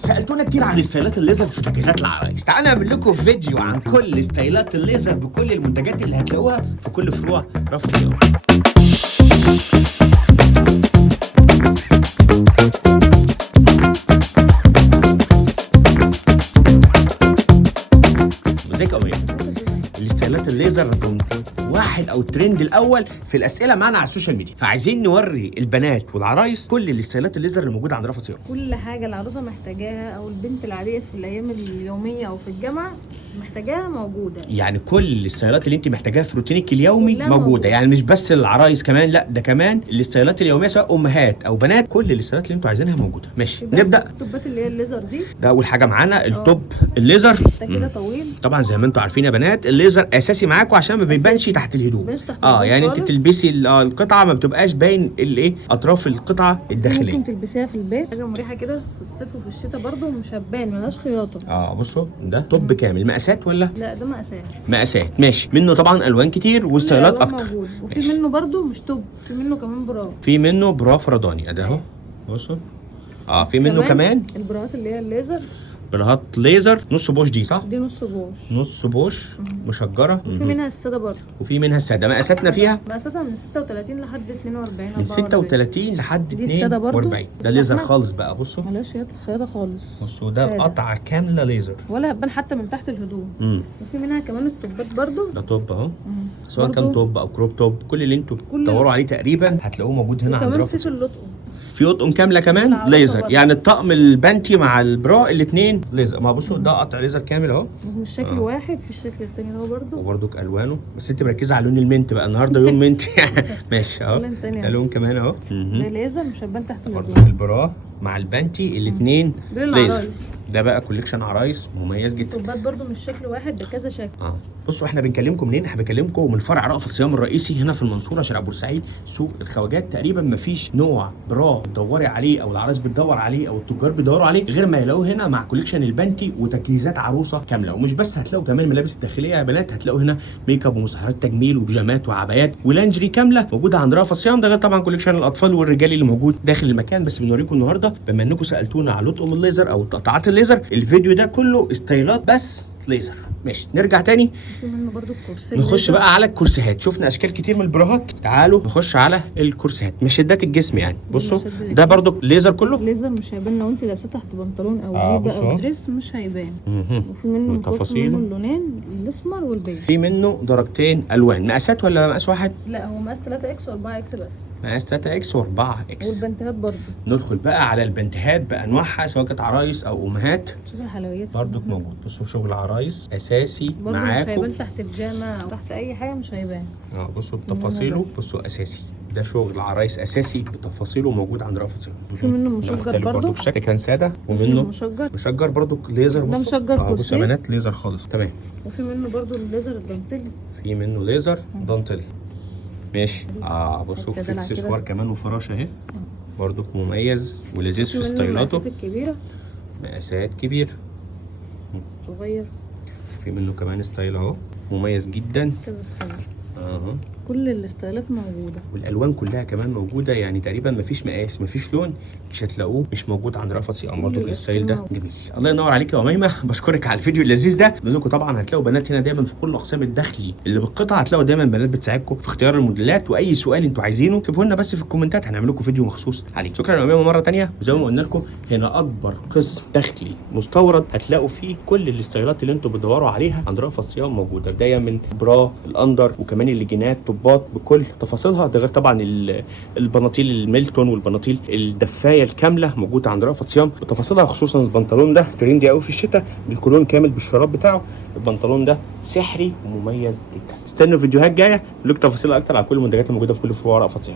سألتونا كتير عن ستايلات الليزر في تجهيزات العرايس. تعالوا نعمل لكم فيديو عن كل ستايلات الليزر بكل المنتجات اللي هتلاقوها في كل فروع رفع الصيانة. ازيك يا أمير؟ الستايلات الليزر واحد او الترند الاول في الاسئله معانا على السوشيال ميديا، فعايزين نوري البنات والعرايس كل الستايلات الليزر اللي موجوده عند رفع صيانه. كل حاجه العروسه محتاجاها او البنت العاديه في الايام اليوميه او في الجامعه محتاجاها موجوده. يعني كل الستايلات اللي انت محتاجاها في روتينك اليومي موجوده، يعني مش بس العرايس كمان، لا ده كمان الستايلات اليوميه سواء امهات او بنات، كل الستايلات اللي انتوا عايزينها موجوده. ماشي نبدا. التوبات اللي هي الليزر دي، ده اول حاجه معانا التوب الليزر. ده كده طويل طبعا زي ما انتوا عارفين يا بنات الليزر اساسي معاكم عشان ما بيبانش تحت الهدوم. يعني انت تلبسي القطعه ما بتبقاش باين الايه اطراف القطعه الداخليه. ممكن تلبسيها في البيت، حاجه مريحه كده في الصيف وفي الشتاء برده مش هتبان، ملهاش خياطه. بصوا ده توب كامل. مقاسات ولا لا ده مقاسات. مقاسات ماشي. منه طبعا الوان كتير وستايلات اكتر موجود. وفي منه برده مش توب، في منه كمان برا، في منه برا فرداني ده اهو. بصوا في منه كمان البراهات اللي هي الليزر، براهات ليزر نص بوش. دي صح؟ دي نص بوش، نص بوش مشجره. وفي منها الساده برضه، وفي منها الساده. مقاساتنا فيها مقاساتها من 36 لحد 42 من 36 لحد 42. ده ليزر خالص بقى. بصوا ملهاش خياطه خالص. بصوا ده قطعه كامله ليزر ولا هتبان حتى من تحت الهدوم. وفي منها كمان التوبات برضه. ده توب اهو، سواء كان توب او كروب توب، كل اللي انتوا بتدوروا عليه تقريبا هتلاقوه موجود هنا عند رفع. في اللطقم، في قطقم كامله كمان ليزر، يعني الطقم البنتي مع البرا الاثنين ليزر. ما بصوا ده قطع ليزر كامل اهو، مش شكل واحد، في الشكل الثاني اهو برده، وبرده الوانه. بس انت مركزه على لون المنت بقى النهارده، يوم منت. ماشي اهو. لون كمان اهو. ده ليزر مش هتبان تحت برده البرا مع البنتي الاثنين ليزر. ده بقى كوليكشن عرايس مميز جدا. التوبات برده مش شكل واحد، ده كذا شكل. بصوا احنا بنكلمكم منين؟ احنا بنكلمكم من فرع رأفت الصيام الرئيسي هنا في المنصوره شارع بورسعيد سوق الخواجات. تقريبا ما فيش نوع برا بتدوري عليه او العرايس بتدور عليه او التجار بيدوروا عليه غير ما يلاقوه هنا مع كوليكشن البنتي وتجهيزات عروسه كامله. ومش بس هتلاقوا كمان ملابس داخليه يا بنات، هتلاقوا هنا ميك اب ومسحرات تجميل وبيجامات وعبايات ولانجري كامله موجوده عند رأفت الصيام. ده غير طبعا كوليكشن الاطفال والرجالي اللي موجود داخل المكان. بس بنوريكم النهارده بما انكم سالتونا على لطقم الليزر او قطعات الليزر، الفيديو ده كله ستايلات بس ليزر. ماشي نرجع تاني. في منه برضو الكرسي. نخش بقى على الكرسيهات. شفنا اشكال كتير من البراهات، تعالوا نخش على الكرسيهات. مشدات الجسم يعني. بصوا ده برضو ليزر كله. ليزر مش هيبان لو انت لابسه تحت بنطلون او جيبه او دريس، مش هيبان. وفي منه تفاصيله اللونين الاسمر والبيج. في منه درجتين الوان. مقاسات ولا مقاس واحد؟ لا هو مقاس 3 اكس و4 اكس بس. مقاس 3 اكس و4 اكس. والبنتهات برضو. ندخل بقى على البنتهات بانواعها سواء كانت عرايس او امهات. شوف الحلويات برضو موجود. بصوا شغل عرايس اساسي معاكم. مش هيبان تحت بيجامه او تحت اي حاجه، مش هيبان. بصوا بتفاصيله. بصوا اساسي، ده شغل عرايس اساسي بتفاصيله موجود عند رأفت الصيام. في منه مشجر برضو بشكل كان ساده، ومنه مشجر برضو ليزر. ده مشجر كرسي. بصوا يا بنات ليزر خالص. تمام. وفي منه برضو الليزر الدانتيل. في منه ليزر دانتيل. ماشي. بصوا في اكسسوار كمان وفراشه اهي. برضو مميز ولذيذ في ستايلاته. مقاسات كبيره، مقاسات كبيره، صغير. في منه كمان ستايل اهو مميز جدا. كذا ستايل. كل الستايلات موجوده، والالوان كلها كمان موجوده. يعني تقريبا مفيش مقاس مفيش لون مش هتلاقوه مش موجود عند رأفت الصيام. برضه الستايل ده جميل. الله ينور عليك يا أميمة. بشكرك على الفيديو اللذيذ ده. بقول لكم طبعا هتلاقوا بنات هنا دايما في كل اقسام الداخلي اللي بالقطع، هتلاقوا دايما بنات بتساعدكم في اختيار الموديلات. واي سؤال انتوا عايزينه سيبوه لنا بس في الكومنتات، هنعمل لكم فيديو مخصوص عليه. شكرا يا أميمة مره ثانيه. وزي ما قلنا لكم هنا اكبر قسم داخلي مستورد هتلاقوا فيه كل الستايلات اللي انتوا بتدوروا عليها عند رأفت الصيام موجوده. بدايه من برا الاندر وكمان الليجينات توبات بكل تفاصيلها. ده غير طبعا البناطيل الميلتون والبناطيل الدفايه الكامله موجوده عند رأفت الصيام بتفاصيلها. خصوصا البنطلون ده ترندي قوي في الشتاء بالكولون كامل بالشراب بتاعه. البنطلون ده سحري ومميز جدا. استنوا فيديوهات جايه لكم تفاصيل اكتر على كل المنتجات الموجوده في كل فروع رأفت الصيام.